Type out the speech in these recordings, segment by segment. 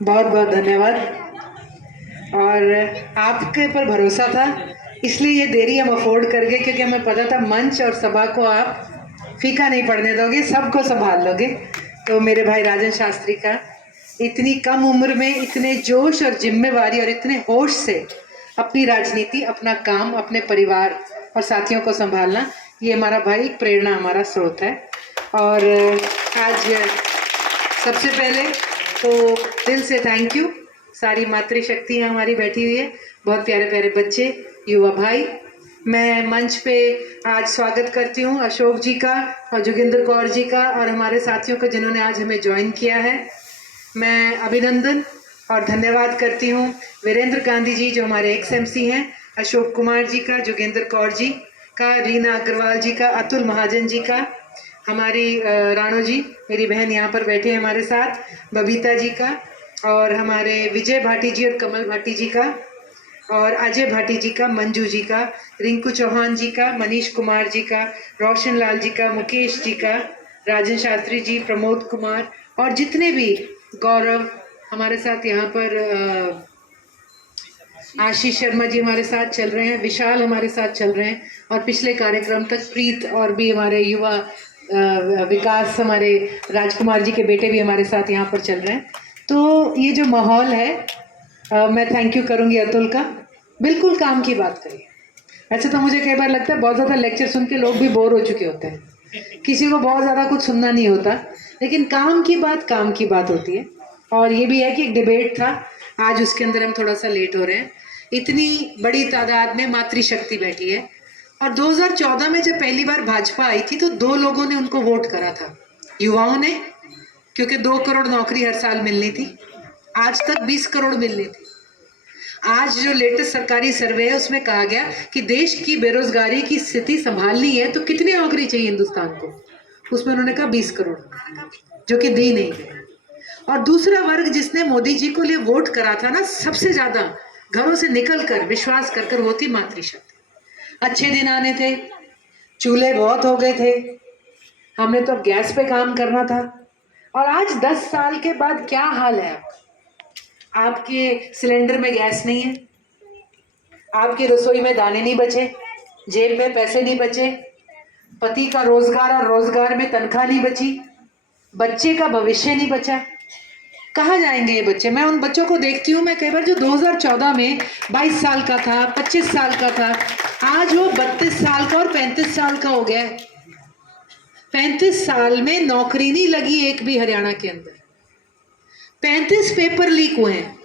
बहुत बहुत धन्यवाद। और आपके ऊपर भरोसा था, इसलिए ये देरी हम अफोर्ड कर गए, क्योंकि हमें पता था मंच और सभा को आप फीका नहीं पड़ने दोगे, सबको संभाल लोगे। तो मेरे भाई राजन शास्त्री का इतनी कम उम्र में इतने जोश और जिम्मेवारी और इतने होश से अपनी राजनीति, अपना काम, अपने परिवार और साथियों को संभालना, ये हमारा भाई एक प्रेरणा, हमारा स्रोत है। और आज सबसे पहले तो दिल से थैंक यू। सारी मातृशक्ति हमारी बैठी हुई है, बहुत प्यारे प्यारे बच्चे, युवा भाई। मैं मंच पे आज स्वागत करती हूँ अशोक जी का और जोगिंदर कौर जी का और हमारे साथियों का जिन्होंने आज हमें ज्वाइन किया है। मैं अभिनंदन और धन्यवाद करती हूँ वीरेंद्र गांधी जी जो हमारे एक्स एमसी हैं, अशोक कुमार जी का, जोगिंदर कौर जी का, रीना अग्रवाल जी का, अतुल महाजन जी का, हमारी राणो जी मेरी बहन यहाँ पर बैठे हैं हमारे साथ, बबीता जी का, और हमारे विजय भाटी जी और कमल भाटी जी का, और अजय भाटी जी का, मंजू जी का, रिंकू चौहान जी का, मनीष कुमार जी का, रोशन लाल जी का, मुकेश जी का, राजन शास्त्री जी, प्रमोद कुमार और जितने भी, गौरव हमारे साथ यहाँ पर, आशीष शर्मा जी हमारे साथ चल रहे हैं, विशाल हमारे साथ चल रहे हैं, और पिछले कार्यक्रम तक प्रीत और भी हमारे युवा विकास, हमारे राजकुमार जी के बेटे भी हमारे साथ यहाँ पर चल रहे हैं। तो ये जो माहौल है, मैं थैंक यू करूँगी अतुल का। बिल्कुल काम की बात करिए। ऐसे तो मुझे कई बार लगता है बहुत ज़्यादा लेक्चर सुन के लोग भी बोर हो चुके होते हैं, किसी को बहुत ज़्यादा कुछ सुनना नहीं होता, लेकिन काम की बात होती है। और ये भी है कि एक डिबेट था आज, उसके अंदर हम थोड़ा सा लेट हो रहे हैं। इतनी बड़ी तादाद में मातृशक्ति बैठी है, और 2014 में जब पहली बार भाजपा आई थी तो 2 लोगों ने उनको वोट करा था, युवाओं ने, क्योंकि 2 करोड़ नौकरी हर साल मिलनी थी, आज तक 20 करोड़ मिलनी थी। आज जो लेटेस्ट सरकारी सर्वे है उसमें कहा गया कि देश की बेरोजगारी की स्थिति संभालनी है तो कितनी नौकरी चाहिए हिंदुस्तान को, उसमें उन्होंने कहा 20 करोड़, जो कि दी नहीं गई। और दूसरा वर्ग जिसने मोदी जी को लिए वोट करा था ना, सबसे ज्यादा घरों से निकल कर विश्वास कर कर, वो थी मातृशक्ति। अच्छे दिन आने थे, चूल्हे बहुत हो गए थे, हमने तो गैस पे काम करना था, और आज 10 साल के बाद क्या हाल है? आपके सिलेंडर में गैस नहीं है, आपकी रसोई में दाने नहीं बचे, जेब में पैसे नहीं बचे, पति का रोजगार और रोजगार में तनख्वाह नहीं बची, बच्चे का भविष्य नहीं बचा। कहाँ जाएंगे ये बच्चे? मैं उन बच्चों को देखती हूँ, मैं कई बार, जो 2014 में 22 साल का था, 25 साल का था, आज वो 32 साल का और 35 साल का हो गया है। 35 साल में नौकरी नहीं लगी एक भी हरियाणा के अंदर। 35 पेपर लीक हुए हैं,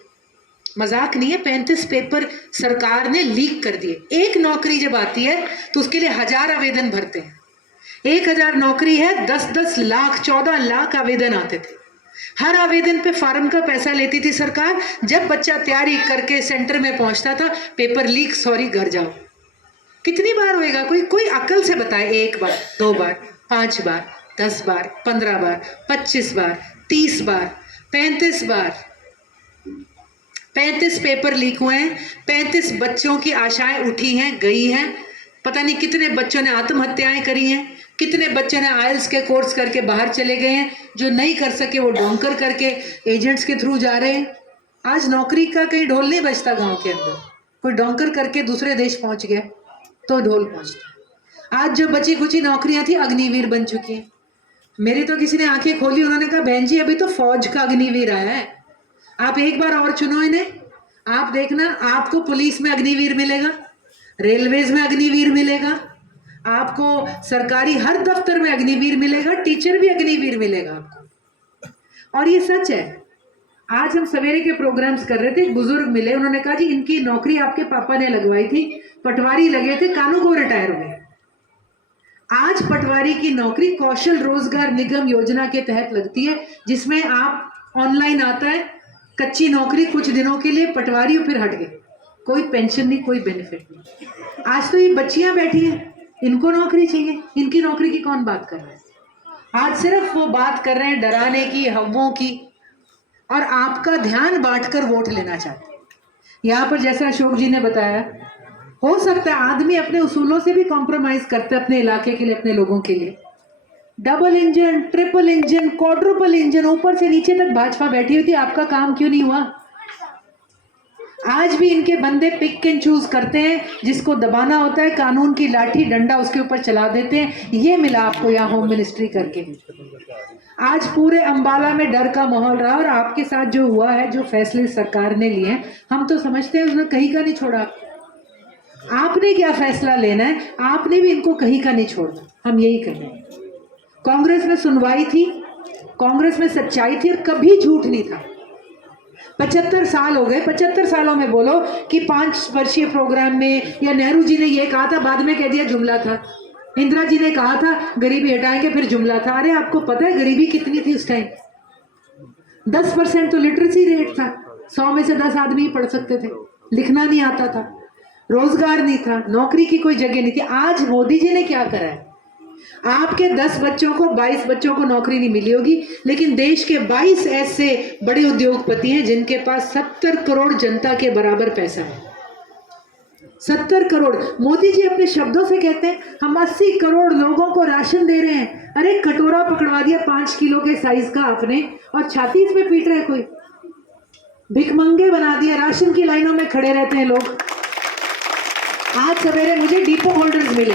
मजाक नहीं है। 35 पेपर सरकार ने लीक कर दिए। एक नौकरी जब आती है तो उसके लिए 1000 आवेदन भरते हैं। 1000 नौकरी है, 10-10 लाख, 14 लाख आवेदन आते थे। हर आवेदन पे फार्म का पैसा लेती थी सरकार। जब बच्चा तैयारी करके सेंटर में पहुंचता था, पेपर लीक, सॉरी घर जाओ। कितनी बार होएगा? कोई कोई अकल से बताए। 1 बार, 2 बार, 5 बार, 10 बार, 15 बार, 25 बार, 30 बार, 35 बार। 35 पेपर लीक हुए हैं, 35 बच्चों की आशाएं उठी हैं, गई हैं। पता नहीं कितने बच्चों ने आत्महत्याएं करी हैं, कितने बच्चों ने आइल्स के कोर्स करके बाहर चले गए हैं, जो नहीं कर सके वो डोंकर करके एजेंट्स के थ्रू जा रहे हैं। आज नौकरी का कहीं ढोल नहीं बजता गांव के अंदर, कोई डोंकर करके दूसरे देश पहुंच गया तो ढोल पहुंचता। आज जो बची खुची नौकरियां थी, अग्निवीर बन चुकी हैं। मेरी तो किसी ने आंखें खोली, उन्होंने कहा बहन जी अभी तो फौज का अग्निवीर आया है, आप एक बार और चुनो इन्हें, आप देखना आपको पुलिस में अग्निवीर मिलेगा, रेलवेज में अग्निवीर मिलेगा, आपको सरकारी हर दफ्तर में अग्निवीर मिलेगा, टीचर भी अग्निवीर मिलेगा आपको। और ये सच है। आज हम सवेरे के प्रोग्राम्स कर रहे थे, एक बुजुर्ग मिले, उन्होंने कहा जी इनकी नौकरी आपके पापा ने लगवाई थी, पटवारी लगे थे, कानू को रिटायर हुए। आज पटवारी की नौकरी कौशल रोजगार निगम योजना के तहत लगती है, जिसमें आप ऑनलाइन आता है, कच्ची नौकरी कुछ दिनों के लिए, पटवारी फिर हट गए, कोई पेंशन नहीं, कोई बेनिफिट नहीं। आज तो ये बच्चियां बैठी हैं, इनको नौकरी चाहिए, इनकी नौकरी की कौन बात कर रहा है? आज सिर्फ वो बात कर रहे हैं डराने की, हव्वों की, और आपका ध्यान बांटकर वोट लेना चाहते हैं। यहाँ पर जैसा अशोक जी ने बताया, हो सकता है आदमी अपने उसूलों से भी कॉम्प्रोमाइज करते अपने इलाके के लिए, अपने लोगों के लिए, double engine, triple engine, quadruple engine, ऊपर से नीचे तक भाजपा बैठी हुई थी, आपका काम क्यों नहीं हुआ? आज भी इनके बंदे पिक एंड चूज करते हैं, जिसको दबाना होता है कानून की लाठी डंडा उसके ऊपर चला देते हैं। ये मिला आपको यहाँ होम मिनिस्ट्री करके। आज पूरे अंबाला में डर का माहौल रहा, और आपके साथ जो हुआ है, जो फैसले सरकार ने लिए हैं, हम तो समझते हैं उसने कहीं का नहीं छोड़ा। आपने क्या फैसला लेना है, आपने भी इनको कहीं का नहीं छोड़ना, हम यही कर रहे हैं। कांग्रेस में सुनवाई थी, कांग्रेस में सच्चाई थी, और कभी झूठ नहीं था। 75 साल हो गए, 75 सालों में बोलो कि 5 वर्षीय प्रोग्राम में, या नेहरू जी ने ये कहा था, बाद में कह दिया जुमला था। इंदिरा जी ने कहा था गरीबी हटाएंगे, फिर जुमला था। अरे आपको पता है गरीबी कितनी थी उस टाइम? 10% तो लिटरेसी रेट था, 100 में से 10 आदमी ही पढ़ सकते थे, लिखना नहीं आता था, रोजगार नहीं था, नौकरी की कोई जगह नहीं थी। आज मोदी जी ने क्या करा है? आपके 10 बच्चों को, 22 बच्चों को नौकरी नहीं मिली होगी, लेकिन देश के 22 ऐसे बड़े उद्योगपति हैं जिनके पास 70 करोड़ जनता के बराबर पैसा है। 70 करोड़। मोदी जी अपने शब्दों से कहते हैं हम 80 करोड़ लोगों को राशन दे रहे हैं। अरे कटोरा पकड़वा दिया 5 किलो के साइज का आपने, और छाती इसमें पीट रहे कोई? भिखमंगे बना दिया, राशन की लाइनों में खड़े रहते हैं लोग। आज सवेरे मुझे डिपो होल्डर्स मिले,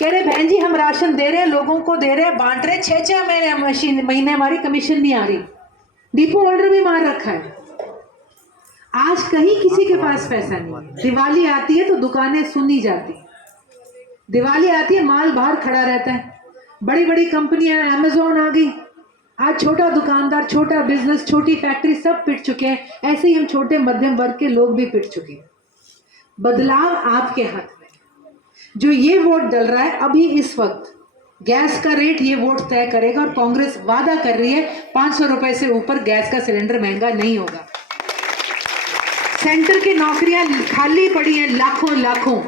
कह रहे बहन जी हम राशन दे रहे हैं, लोगों को दे रहे हैं, बांट रहे हैं, 6-6 महीने हमारी कमीशन नहीं आ रही। डिपो होल्डर भी मार रखा है। आज कहीं किसी के पास पैसा नहीं है। दिवाली आती है तो दुकानें सुनी जाती, दिवाली आती है माल बाहर खड़ा रहता है, बड़ी बड़ी कंपनियां, अमेज़न आ गई, आज छोटा दुकानदार, छोटा बिजनेस, छोटी फैक्ट्री सब पिट चुके हैं। ऐसे ही हम छोटे मध्यम वर्ग के लोग भी पिट चुके हैं। बदलाव आपके हाथ में। जो ये वोट डल रहा है अभी इस वक्त, गैस का रेट ये वोट तय करेगा, और कांग्रेस वादा कर रही है 500 रुपए से ऊपर गैस का सिलेंडर महंगा नहीं होगा। सेंटर की नौकरियां खाली पड़ी हैं लाखों लाखों,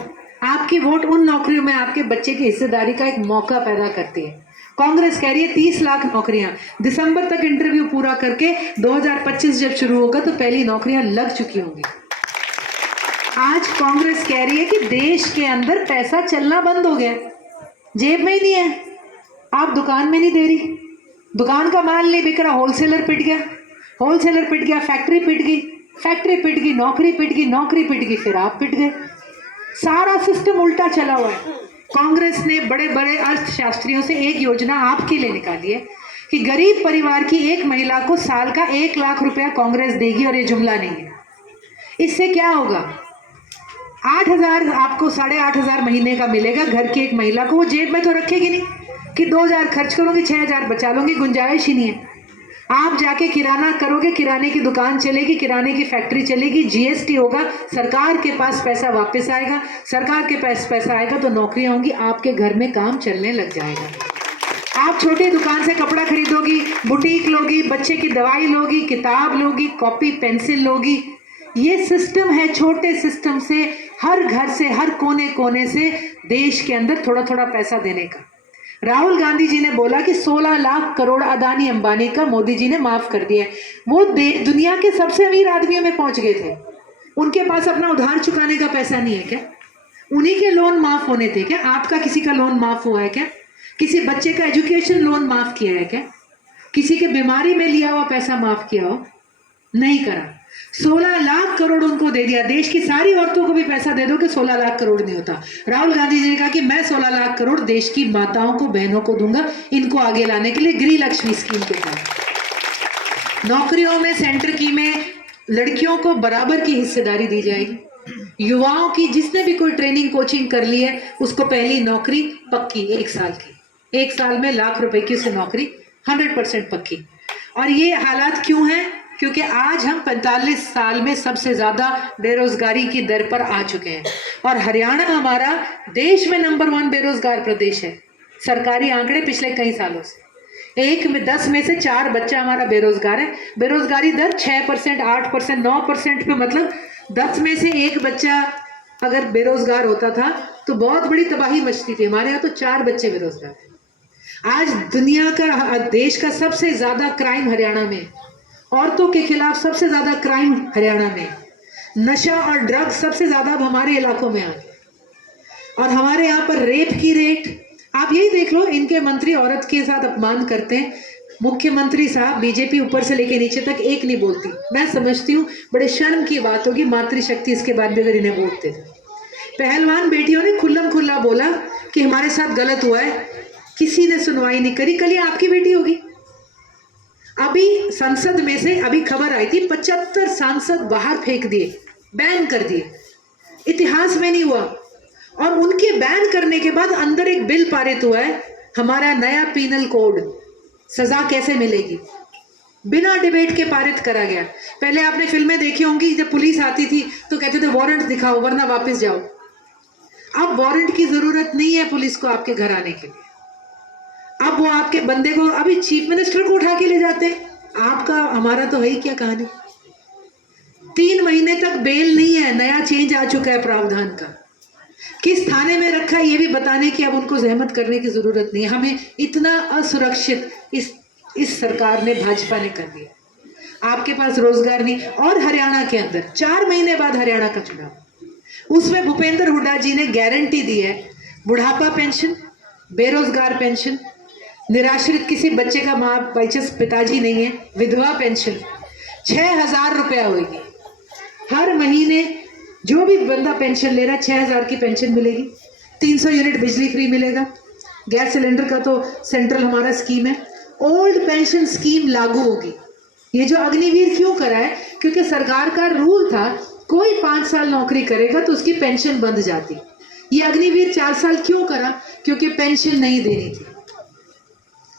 आपकी वोट उन नौकरियों में आपके बच्चे की हिस्सेदारी का एक मौका पैदा करती है। कांग्रेस कह रही है 30 लाख नौकरियां, दिसंबर तक इंटरव्यू पूरा करके 2025 जब शुरू होगा तो पहली नौकरियां लग चुकी होंगी। आज कांग्रेस कह रही है कि देश के अंदर पैसा चलना बंद हो गया, जेब में ही नहीं है, आप दुकान में नहीं दे रही, दुकान का माल नहीं बिक रहा, होलसेलर पिट गया, होलसेलर पिट गया, फैक्ट्री पिट गई, फैक्ट्री पिट गई, नौकरी पिट गई, नौकरी पिट गई, फिर आप पिट गए। सारा सिस्टम उल्टा चला हुआ है। कांग्रेस ने बड़े बड़े अर्थशास्त्रियों से एक योजना आपके लिए निकाली है कि गरीब परिवार की एक महिला को साल का 1 लाख रुपया कांग्रेस देगी, और ये जुमला नहीं है। इससे क्या होगा? 8,000 आपको 8,500 महीने का मिलेगा घर की एक महिला को। वो जेब में तो रखेगी नहीं कि 2,000 खर्च करूंगी 6,000 बचा लूंगी, गुंजाइश ही नहीं है। आप जाके किराना करोगे, किराने की दुकान चलेगी, किराने की फैक्ट्री चलेगी, जीएसटी होगा, सरकार के पास पैसा वापस आएगा, सरकार के पास पैसा आएगा तो नौकरियां होंगी, आपके घर में काम चलने लग जाएगा। आप छोटी दुकान से कपड़ा खरीदोगी, बुटीक लोगी, बच्चे की दवाई लोगी, किताब लोगी, कॉपी पेंसिल लोगी। ये सिस्टम है, छोटे सिस्टम से हर घर से, हर कोने कोने से देश के अंदर थोड़ा थोड़ा पैसा देने का। राहुल गांधी जी ने बोला कि 16 लाख करोड़ अदानी अंबानी का मोदी जी ने माफ कर दिया। वो दुनिया के सबसे अमीर आदमियों में पहुंच गए थे, उनके पास अपना उधार चुकाने का पैसा नहीं है क्या? उन्हीं के लोन माफ होने थे क्या? आपका किसी का लोन माफ हुआ है क्या? किसी बच्चे का एजुकेशन लोन माफ किया है क्या? किसी के बीमारी में लिया हुआ पैसा माफ किया हो? नहीं करा। 16 लाख करोड़ उनको दे दिया। देश की सारी औरतों को भी पैसा दे दो कि 16 लाख करोड़ नहीं होता। राहुल गांधी जी ने कहा कि मैं 16 लाख करोड़ देश की माताओं को, बहनों को दूंगा, इनको आगे लाने के लिए गृह लक्ष्मी स्कीम के तहत। नौकरियों में, सेंटर की में लड़कियों को बराबर की हिस्सेदारी दी जाएगी। युवाओं की जिसने भी कोई ट्रेनिंग कोचिंग कर ली है उसको पहली नौकरी पक्की 1 साल की, 1 साल में लाख रुपए की उसे नौकरी 100% पक्की। और ये हालात क्यों हैं? क्योंकि आज हम 45 साल में सबसे ज्यादा बेरोजगारी की दर पर आ चुके हैं, और हरियाणा हमारा देश में नंबर 1 बेरोजगार प्रदेश है। सरकारी आंकड़े पिछले कई सालों से 1 में 10 में से 4 बच्चा हमारा बेरोजगार है। बेरोजगारी दर 6%, 8%, 9% पे, मतलब 10 में से 1 बच्चा अगर बेरोजगार होता था तो बहुत बड़ी तबाही मचती थी। हमारे यहाँ तो 4 बच्चे बेरोजगार थे। आज दुनिया का, देश का सबसे ज्यादा क्राइम हरियाणा में, औरतों के खिलाफ सबसे ज्यादा क्राइम हरियाणा में, नशा और ड्रग्स सबसे ज्यादा अब हमारे इलाकों में आ गए। और हमारे यहाँ पर रेप की रेट, आप यही देख लो, इनके मंत्री औरत के साथ अपमान करते हैं, मुख्यमंत्री साहब बीजेपी ऊपर से लेके नीचे तक एक नहीं बोलती। मैं समझती हूँ बड़े शर्म की बात होगी, मातृशक्ति इसके बाद भी अगर इन्हें बोलते थे। पहलवान बेटियों ने खुल्लम खुल्ला बोला कि हमारे साथ गलत हुआ है, किसी ने सुनवाई नहीं करी। कल ये आपकी बेटी होगी। अभी संसद में से अभी खबर आई थी 75 सांसद बाहर फेंक दिए, बैन कर दिए, इतिहास में नहीं हुआ। और उनके बैन करने के बाद अंदर एक बिल पारित हुआ है, हमारा नया पीनल कोड, सजा कैसे मिलेगी, बिना डिबेट के पारित करा गया। पहले आपने फिल्में देखी होंगी, जब पुलिस आती थी तो कहते थे वारंट दिखाओ वरना वापस जाओ। अब वारंट की जरूरत नहीं है पुलिस को आपके घर आने के लिए। अब वो आपके बंदे को, अभी चीफ मिनिस्टर को उठा के ले जाते। आपका हमारा तो है ही क्या कहानी। 3 महीने तक बेल नहीं है, नया चेंज आ चुका है प्रावधान का। किस थाने में रखा है ये भी बताने की अब उनको जहमत करने की जरूरत नहीं है। हमें इतना असुरक्षित इस सरकार ने, भाजपा ने कर दिया। आपके पास रोजगार नहीं। और हरियाणा के अंदर 4 महीने बाद हरियाणा का चुनाव, उसमें भूपेंद्र हुड्डा जी ने गारंटी दी है, बुढ़ापा पेंशन, बेरोजगार पेंशन, निराश्रित किसी बच्चे का माँ बाइचांस पिताजी नहीं है, विधवा पेंशन 6,000 रुपया होगी हर महीने। जो भी बंदा पेंशन ले रहा है 6,000 की पेंशन मिलेगी। 300 यूनिट बिजली फ्री मिलेगा। गैस सिलेंडर का तो सेंट्रल हमारा स्कीम है। ओल्ड पेंशन स्कीम लागू होगी। ये जो अग्निवीर क्यों करा है, क्योंकि सरकार का रूल था कोई 5 साल नौकरी करेगा तो उसकी पेंशन बंद जाती। ये अग्निवीर 4 साल क्यों करा, क्योंकि पेंशन नहीं देनी थी।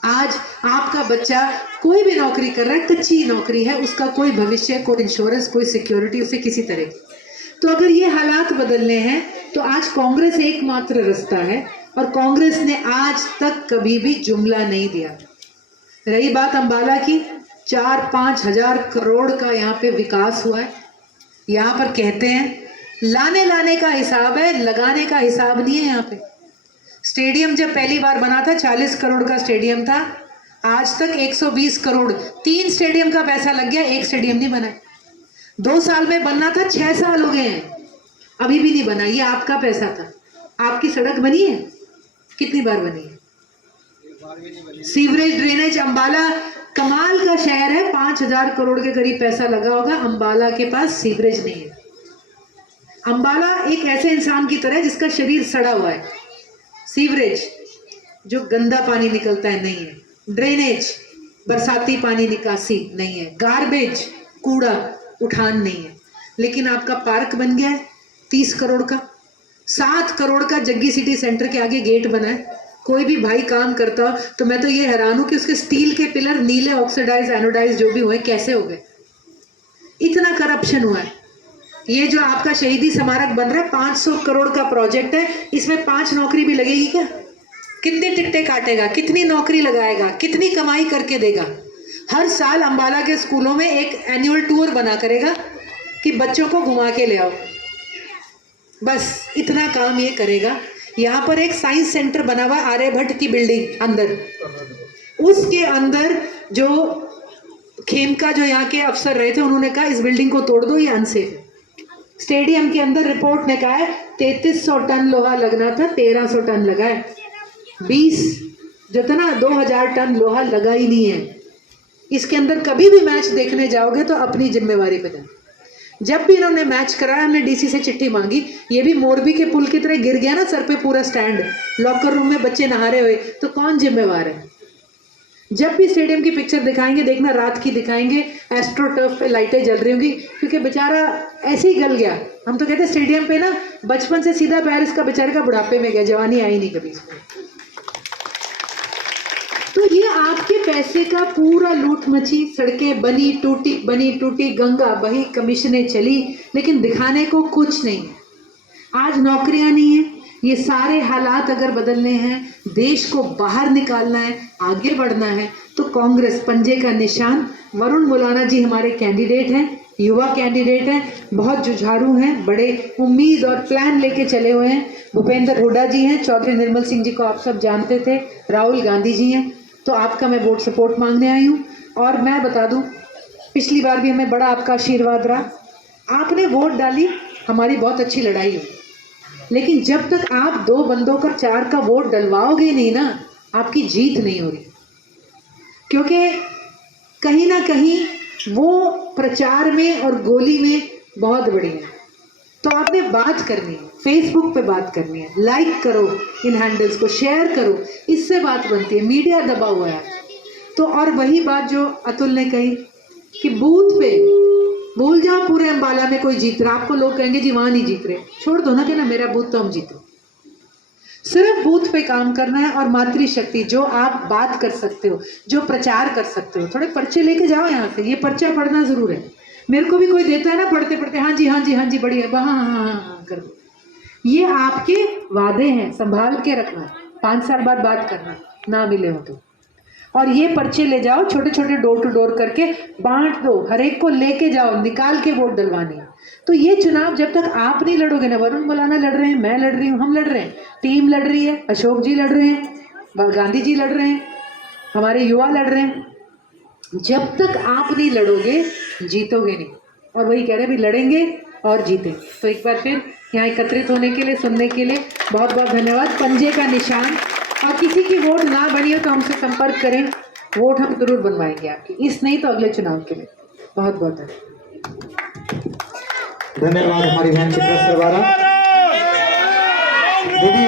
आज आपका बच्चा कोई भी नौकरी कर रहा है, कच्ची नौकरी है, उसका कोई भविष्य, कोई इंश्योरेंस, कोई सिक्योरिटी उसे किसी तरह की। तो अगर ये हालात बदलने हैं तो आज कांग्रेस एकमात्र रास्ता है, और कांग्रेस ने आज तक कभी भी जुमला नहीं दिया। रही बात अंबाला की, 4-5 हजार करोड़ का यहाँ पे विकास हुआ है। यहाँ पर कहते हैं लाने का हिसाब है, लगाने का हिसाब नहीं है। यहाँ पे स्टेडियम जब पहली बार बना था 40 करोड़ का स्टेडियम था, आज तक 120 करोड़, 3 स्टेडियम का पैसा लग गया, 1 स्टेडियम नहीं बना। 2 साल में बनना था, 6 साल हो गए हैं, अभी भी नहीं बना। ये आपका पैसा था। आपकी सड़क बनी है, कितनी बार बनी है? सीवरेज ड्रेनेज, अंबाला कमाल का शहर है, 5,000 करोड़ के करीब पैसा लगा होगा। अंबाला के पास सीवरेज नहीं है। अंबाला एक ऐसे इंसान की तरह है जिसका शरीर सड़ा हुआ है। सीवरेज जो गंदा पानी निकलता है नहीं है, ड्रेनेज बरसाती पानी निकासी नहीं है, गार्बेज कूड़ा उठान नहीं है। लेकिन आपका पार्क बन गया है 30 करोड़ का, 7 करोड़ का जग्गी सिटी सेंटर के आगे गेट बना है। कोई भी भाई काम करता हो तो मैं तो ये हैरान हूं कि उसके स्टील के पिलर नीले ऑक्सीडाइज एनोडाइज जो भी हुए कैसे हो गए। इतना करप्शन हुआ है। ये जो आपका शहीदी स्मारक बन रहा है 500 करोड़ का प्रोजेक्ट है, इसमें 5 नौकरी भी लगेगी क्या? कितने टिकटें काटेगा, कितनी नौकरी लगाएगा, कितनी कमाई करके देगा? हर साल अंबाला के स्कूलों में एक एनुअल टूर बना करेगा कि बच्चों को घुमा के ले आओ, बस इतना काम ये करेगा। यहाँ पर एक साइंस सेंटर बना हुआ आर्यभट्ट की बिल्डिंग अंदर, उसके अंदर जो खेमका जो यहाँ के अफसर रहे थे उन्होंने कहा इस बिल्डिंग को तोड़ दो, ये अनसेफ है। स्टेडियम के अंदर रिपोर्ट ने कहा है 3300 टन लोहा लगना था, 1300 टन लगा है। 20 जो था ना 2000 टन लोहा लगा ही नहीं है। इसके अंदर कभी भी मैच देखने जाओगे तो अपनी जिम्मेवारी पे जाओ। जब भी इन्होंने मैच कराया हमने डीसी से चिट्ठी मांगी, ये भी मोरबी के पुल की तरह गिर गया ना सर पे पूरा स्टैंड, लॉकर रूम में बच्चे नहा रहे हुए, तो कौन जिम्मेवार है? जब भी स्टेडियम की पिक्चर दिखाएंगे देखना रात की दिखाएंगे, एस्ट्रो टर्फ पे लाइटें जल रही होंगी, क्योंकि बेचारा ऐसे ही गल गया। हम तो कहते हैं स्टेडियम पे ना बचपन से सीधा पैर इसका बेचारे का बुढ़ापे में गया, जवानी आई नहीं कभी इसमें। तो ये आपके पैसे का पूरा लूट मची, सड़कें बनी टूटी, गंगा बही, कमीशनें चली, लेकिन दिखाने को कुछ नहीं है। आज नौकरियां नहीं है। ये सारे हालात अगर बदलने हैं, देश को बाहर निकालना है, आगे बढ़ना है, तो कांग्रेस पंजे का निशान। वरुण मुलाना जी हमारे कैंडिडेट हैं, युवा कैंडिडेट हैं, बहुत जुझारू हैं, बड़े उम्मीद और प्लान लेके चले हुए हैं। भूपेंद्र हुड्डा जी हैं, चौधरी निर्मल सिंह जी को आप सब जानते थे, राहुल गांधी जी हैं। तो आपका मैं वोट सपोर्ट मांगने आई हूँ। और मैं बता दूँ, पिछली बार भी हमें बड़ा आपका आशीर्वाद रहा, आपने वोट डाली, हमारी बहुत अच्छी लड़ाई हुई। लेकिन जब तक आप 2 बंदों का 4 का वोट डलवाओगे नहीं ना, आपकी जीत नहीं हो रही। क्योंकि कहीं ना कहीं वो प्रचार में और गोली में बहुत बड़ी है। तो आपने बात करनी है, फेसबुक पे बात करनी है, लाइक करो इन हैंडल्स को, शेयर करो, इससे बात बनती है। मीडिया दबा हुआ है। तो और वही बात जो अतुल ने कही कि बूथ पे भूल जाओ पूरे अंबाला में कोई जीत रहा, आपको लोग कहेंगे जी वहां नहीं जीत रहे, छोड़ दो ना कि ना मेरा बूथ तो हम जीते। सिर्फ बूथ पे काम करना है और मातृशक्ति, जो आप बात कर सकते हो, जो प्रचार कर सकते हो, थोड़े पर्चे लेके जाओ यहाँ से। ये पर्चा पढ़ना जरूर है। मेरे को भी कोई देता है ना पढ़ते पढ़ते, हाँ जी हाँ जी हाँ जी बढ़िया, हाँ हाँ हाँ हाँ कर दो। ये आपके वादे हैं, संभाल के रखना। 5 साल बाद बात करना, ना मिले हो तो। और ये पर्चे ले जाओ, छोटे छोटे डोर टू डोर करके बांट दो, हर एक को लेके जाओ, निकाल के वोट डलवानी है। तो ये चुनाव जब तक आप नहीं लड़ोगे ना, वरुण मौलाना लड़ रहे हैं, मैं लड़ रही हूँ, हम लड़ रहे हैं, टीम लड़ रही है, अशोक जी लड़ रहे हैं, गांधी जी लड़ रहे हैं, हमारे युवा लड़ रहे हैं, जब तक आप नहीं लड़ोगे जीतोगे नहीं। और वही कह रहे हैं भी लड़ेंगे और जीते। तो एक बार फिर यहाँ एकत्रित होने के लिए, सुनने के लिए बहुत बहुत धन्यवाद। पंजे का निशान, और किसी की वोट ना बनी हो तो हमसे संपर्क करें, वोट हम जरूर बनवाएंगे आपकी, इस नहीं तो अगले चुनाव के लिए। बहुत बहुत धन्यवाद हमारी बहन चित्रा सरवारा। दीदी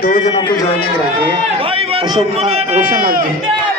2 जनों को ज्वाइनिंग रखी है, अशोक रोशन लाल जी।